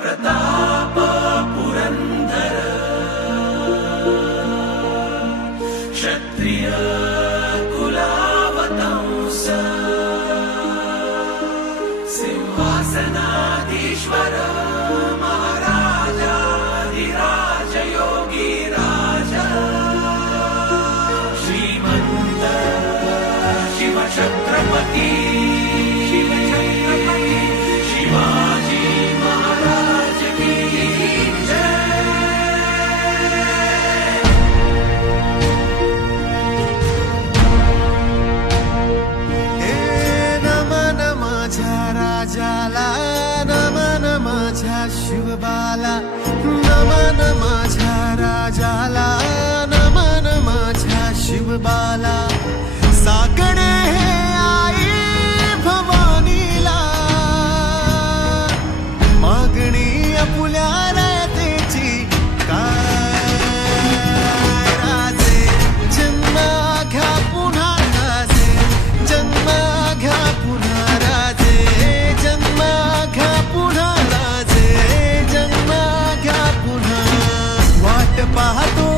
प्रताप पुरंदर क्षत्रिय कुलावतंस सिंहासनाधीश्वर महाराजाधिराज योगी राजा श्रीमंत शिवछत्रपती शिवाजी महाराज की जय। नमन माझ्या राजाला, नमन माझ्या शिवबाला, नमन माझ्या राजाला, नमन माझ्या शिवबाला, साकडे हे आई भवानीला, मागणी आपुल्या रयतेची काय राजे, जन्म घ्या पुन्हा राजे, जन्म घ्या पुन्हा राजे, जन्म घ्या पुन्हा राजे, जन्म घ्या पुन्हा, वाट पाहतो